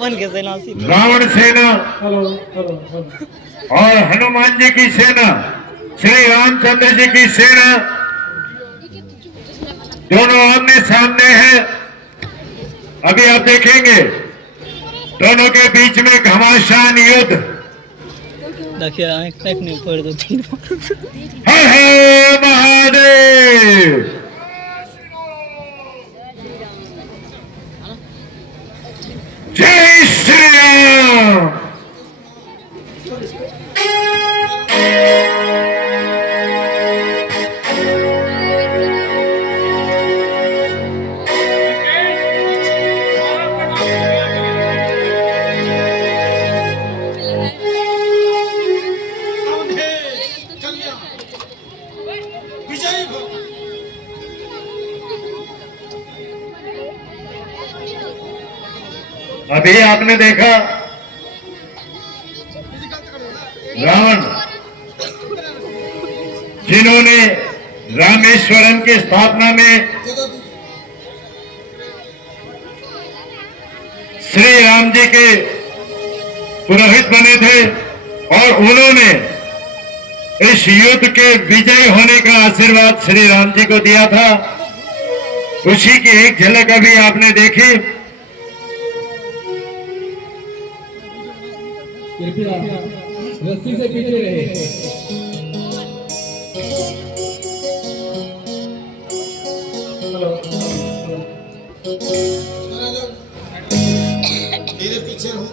रावण सेना और हनुमान जी की सेना, श्री रामचंद्र जी की सेना दोनों आमने सामने है। अभी आप देखेंगे दोनों के बीच में घमासान युद्ध। हर हर महादेव। जय श्री राम। अभी आपने देखा रावण जिन्होंने रामेश्वरम की स्थापना में श्री राम जी के पुरोहित बने थे और उन्होंने इस युद्ध के विजय होने का आशीर्वाद श्री राम जी को दिया था। उसी की एक झलक अभी आपने देखी। कृपया रस्सी से पीछे रहे। मेरे पीछे रहो।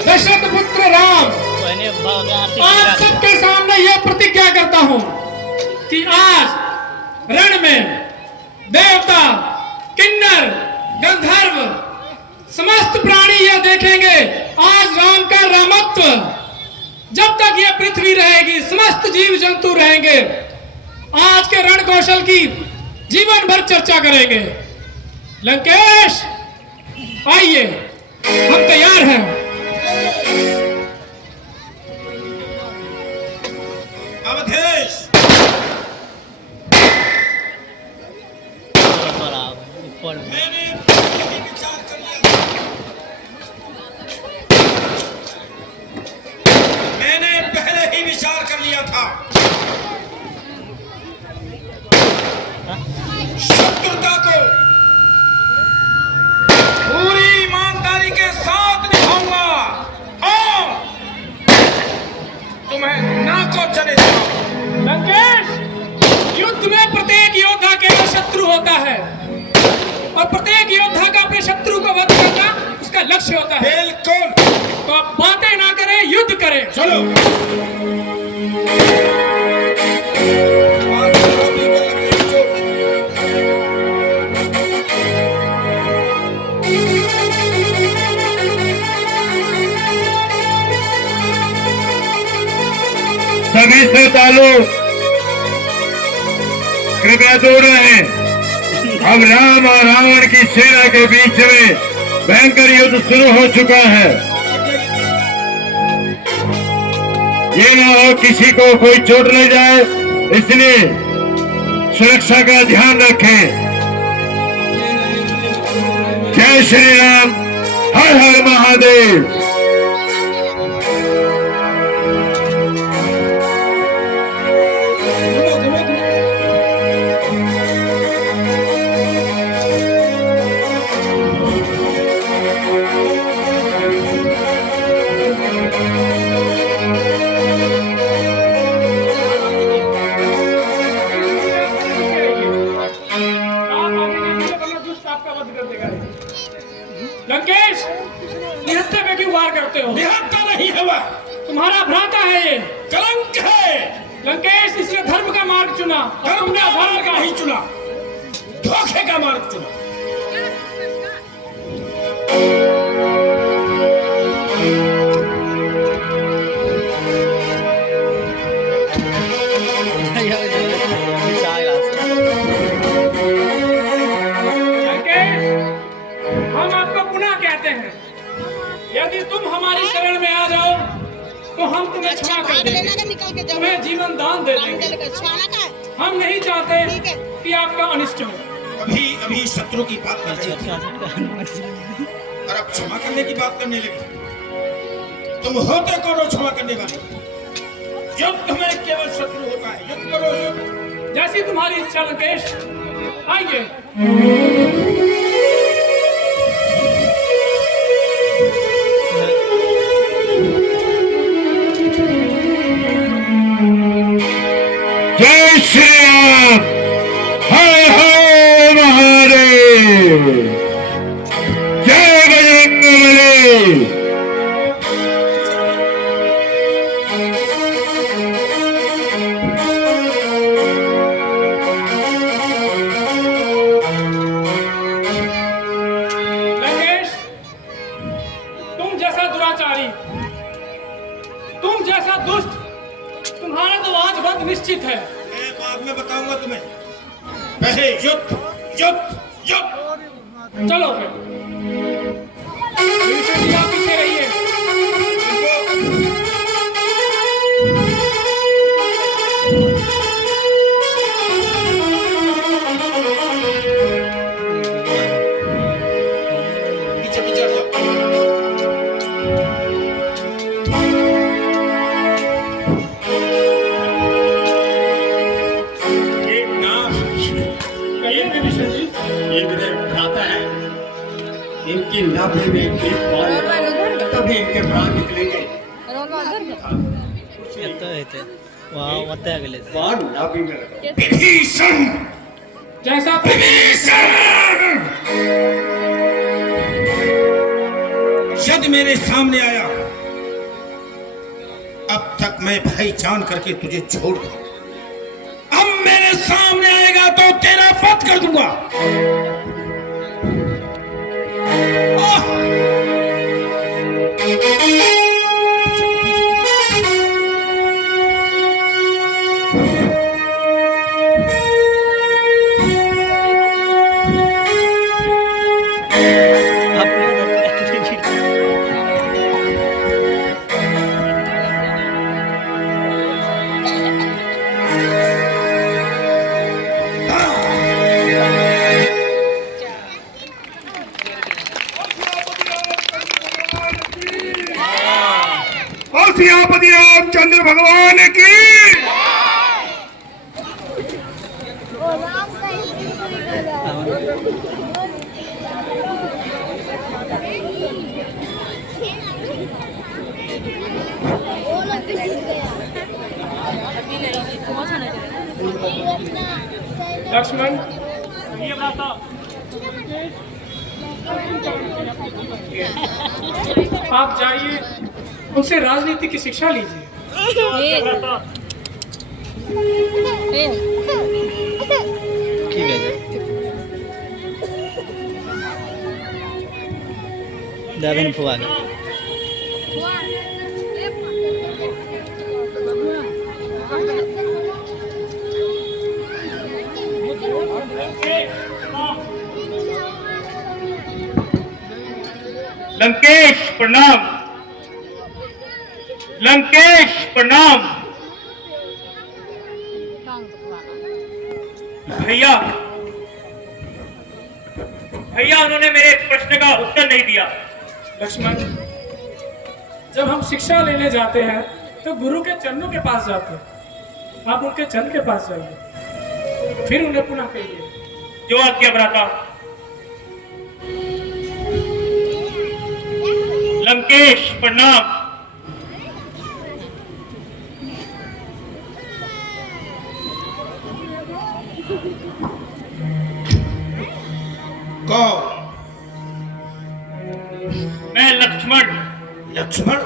दशरथ पुत्र राम आज सबके सामने यह प्रतिज्ञा करता हूं कि आज रण में देवता, किन्नर, गंधर्व, समस्त प्राणी यह देखेंगे आज राम का रामत्व। जब तक यह पृथ्वी रहेगी समस्त जीव जंतु रहेंगे। आज के रण कौशल की जीवन भर चर्चा करेंगे। लंकेश आइए, हम तैयार हैं। अवधेश मैंने विचार कर लिया। मैंने पहले ही विचार कर लिया था। शत्रुता को पूरी ईमानदारी के साथ निभाऊंगा और तुम्हें ना को चले जाओ। लंकेश, युद्ध में प्रत्येक योद्धा केवल शत्रु होता है और प्रत्येक योद्धा का अपने शत्रु को वध करना उसका लक्ष्य होता है। बिल्कुल। तो अब बातें ना करें, युद्ध करें। चलो। सभी श्रोतालु कृपया दूर रहें। अब राम और रावण की सेना के बीच में भयंकर युद्ध शुरू हो चुका है। ये ना हो किसी को कोई चोट न जाए, इसलिए सुरक्षा का ध्यान रखें। जय श्री राम। हर हर महादेव। तुम्हारा भ्राता है ये। कलंक है। लंकेश, इसने धर्म का मार्ग चुना और धर्म तुमने का अधर्म मार्ग का। नहीं चुना, धोखे का मार्ग चुना। लंकेश, हम आपको पुनः कहते हैं, यदि तुम हमारी शरण में आ जाओ तो हम तुम्हें अच्छा क्षमा कर भाग देंगे, लेना का निकल के जाओ। तुम्हें जीवन दान दे देंगे। छुआना का है। हम नहीं चाहते ठीक है। कि आपका अनिष्ट हो। अभी अभी शत्रु की बात कर रही थी और अब क्षमा करने की बात करने लगी। तुम होते कौन हो क्षमा करने वाले? युद्ध में केवल शत्रु होता है। युद्ध करो, युद्ध। जैसी तुम्हारी इच्छा लंकेश, आइए। जय श्री राम। हर हर महादेव। जय बजरंगबली। लंकेश, तुम जैसा दुराचारी, तुम जैसा दुष्ट, तुम्हारा तो आज वध निश्चित है। मैं बाद में बताऊंगा तुम्हें। पहले युद्ध, युद्ध, युद्ध। चलो फिर, भीषण जी, आप पीछे रहिए। पीछे पीछे हट जाओ। ये नाम, कहिए विभीषण जी। ये मेरे भ्राता है। इनकी नाभि में एक बार तभी इनके प्राण निकलेंगे। बाण नाभि में लगा। विभीषण, जैसा विभीषण! यदि मेरे सामने आया, अब तक मैं भाई जान करके तुझे छोड़ दूं। अब मेरे सामने आएगा तो तेरा वध कर दूंगा। आह! और सियापति रामचंद्र भगवान की। लक्ष्मण, ये बात आप जाइए, उनसे राजनीति की शिक्षा लीजिए। ठीक है दादा फुआ लंकेश प्रणाम। लंकेश प्रणाम। भैया, भैया उन्होंने मेरे प्रश्न का उत्तर नहीं दिया। लक्ष्मण, जब हम शिक्षा लेने जाते हैं तो गुरु के चरणों के पास जाते हैं। आप उनके चरण के पास जाइए, फिर उन्हें पुनः कहिए। जो आज्ञा भ्राता। लंकेश प्रणाम। कौन? मैं लक्ष्मण। लक्ष्मण,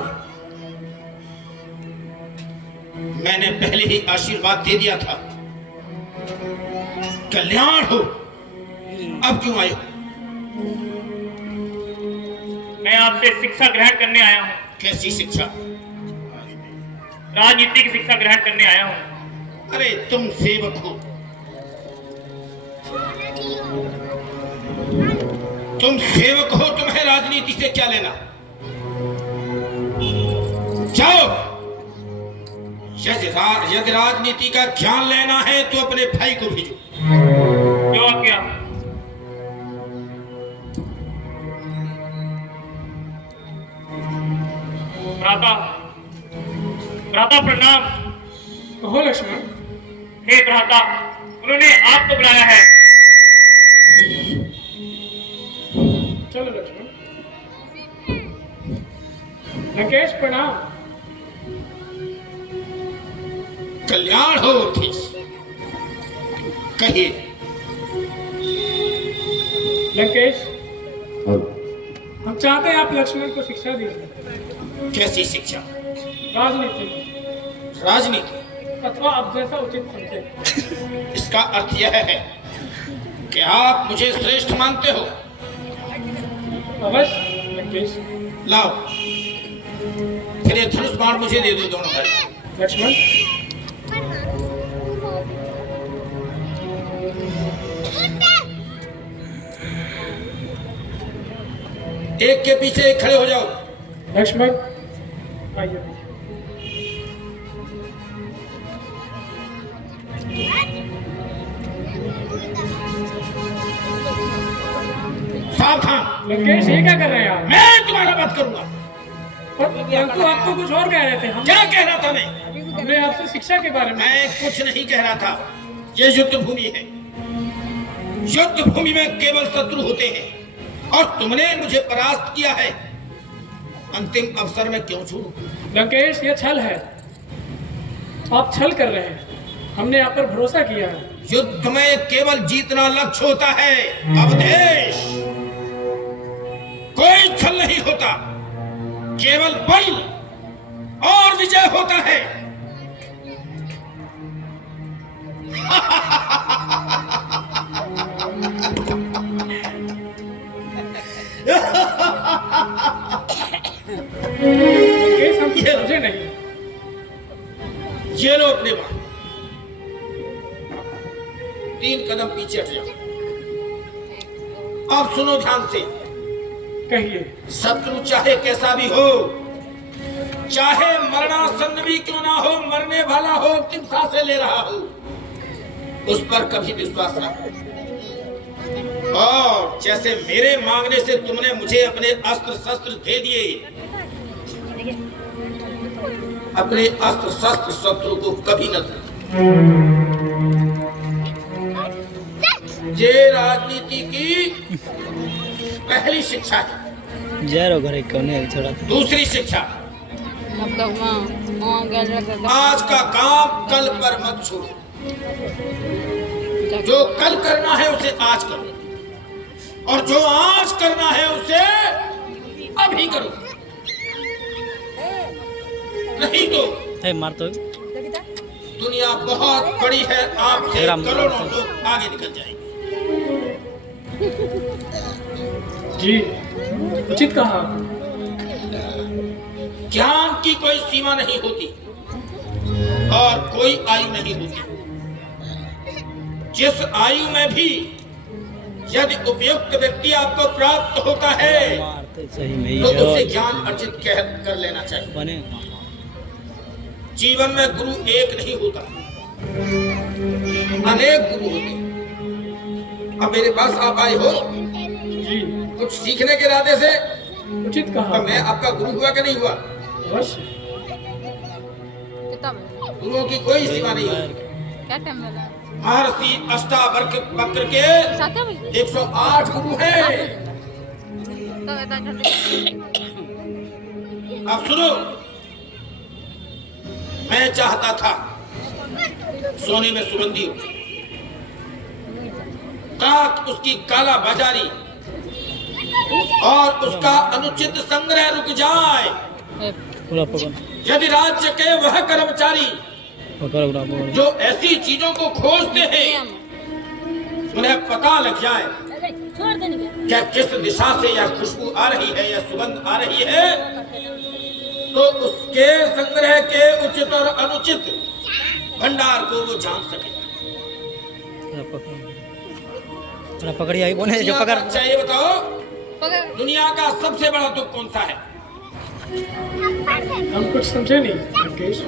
मैंने पहले ही आशीर्वाद दे दिया था। कल्याण हो। अब क्यों आए? मैं आपसे शिक्षा ग्रहण करने आया हूँ। कैसी शिक्षा? राजनीति की शिक्षा ग्रहण करने आया हूँ। अरे तुम सेवक हो, तुम सेवक हो, तुम्हें राजनीति से क्या लेना? जाओ, यदि राजनीति का ज्ञान लेना है तो अपने भाई को भेजो। जो आज्ञा। भ्राता, भ्राता प्रणाम। कहो लक्ष्मण। हे भ्राता, उन्होंने आपको बुलाया है। चलो लक्ष्मण। लंकेश प्रणाम। कल्याण हो उर्धीश। कहिए। लंकेश, हम चाहते हैं आप लक्ष्मण को शिक्षा दीजिए। कैसी शिक्षा? राजनीति। राजनीति? अथवा आप जैसा उचित समझे। इसका अर्थ यह है कि आप मुझे श्रेष्ठ मानते हो। अवश्य लंकेश। लाओ, फिर ये धनुष बाण मुझे दे दो दोनों भाई। लक्ष्मण। एक के पीछे एक खड़े हो जाओ। लक्ष्मण आइए। सावधान। लंकेश, ये क्या कर रहे हैं आप? मैं तुम्हारा बात करूंगा। परंतु आपको कुछ और कह रहे थे। हम क्या कह रहा था मैं? हमने आपसे शिक्षा के बारे में। मैं कुछ नहीं कह रहा था। ये युद्ध भूमि है। युद्ध भूमि में केवल शत्रु होते हैं और तुमने मुझे परास्त किया है। अंतिम अवसर में क्यों छोड़ूं? लंकेश, ये छल है। आप छल कर रहे हैं। हमने आप पर भरोसा किया है। युद्ध में केवल जीतना लक्ष्य होता है अवधेश। कोई छल नहीं होता, केवल बल और विजय होता है। लंकेश, हम कुछ समझे नहीं। ये लो अपने बाण। 3 कदम पीछे हट जाओ। अब सुनो ध्यान से। कहिए। शत्रु चाहे कैसा भी हो, चाहे मरणासन्न भी क्यों ना हो, मरने वाला हो, अंतिम सांसें ले रहा हो, उस पर कभी विश्वास ना करो। और जैसे मेरे मांगने से तुमने मुझे अपने अस्त्र शस्त्र दे दिए, अपने अस्त्र शस्त्र शत्रु को कभी न दो। ये राजनीति की पहली शिक्षा है। जय घरे कौन छोड़ा। दूसरी शिक्षा, आज का काम कल पर मत छोड़ो। जो कल करना है उसे आज करो, और जो आज करना है उसे अभी करो, नहीं तो मार तो दुनिया बहुत बड़ी है, आपसे करोड़ों लोग आगे निकल जाएंगे। जी, उचित कहा। ज्ञान की कोई सीमा नहीं होती और कोई आयु नहीं होती। जिस आयु में भी यदि उपयुक्त व्यक्ति आपको प्राप्त होता है तो उससे ज्ञान अर्जित कर लेना चाहिए। जीवन में गुरु एक नहीं होता, अनेक गुरु होते। अब मेरे पास आप आए हो जी, कुछ सीखने के इरादे से, उचित कहा। तो मैं आपका गुरु हुआ कि नहीं हुआ? अवश्य। गुरुओं की कोई सीमा नहीं होती। महर्षि अष्टावक्र के 108 गुरु हैं। अब सुनो, मैं चाहता था सोने में सुगंधी हो, ताकि उसकी काला बाजारी और उसका अनुचित संग्रह रुक जाए। यदि राज्य के वह कर्मचारी पकड़ उड़ा पकड़ जो ऐसी चीजों को खोजते हैं उन्हें पता लग जाए क्या किस दिशा से यह खुशबू आ रही है या सुगंध आ रही है, तो उसके संग्रह के उचित और अनुचित भंडार को वो जान सके। थोड़ा पकड़िए आई बोले जो पकड़ अच्छा ये बताओ, दुनिया का सबसे बड़ा दुख कौन सा है? हम कुछ समझे नहीं राकेश।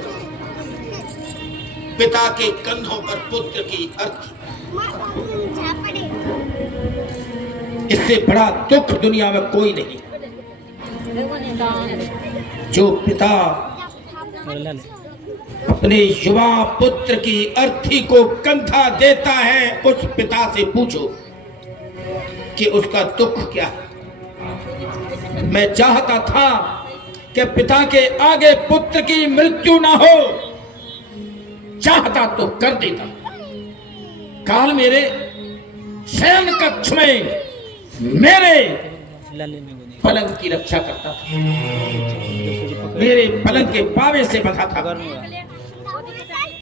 पिता के कंधों पर पुत्र की अर्थी। इससे बड़ा दुख दुनिया में कोई नहीं। जो पिता अपने युवा पुत्र की अर्थी को कंधा देता है, उस पिता से पूछो कि उसका दुख क्या है। मैं चाहता था कि पिता के आगे पुत्र की मृत्यु ना हो, चाहता तो कर देता। काल मेरे शयन कक्ष में मेरे पलंग की रक्षा करता था, मेरे पलंग के पावे से बंधा था।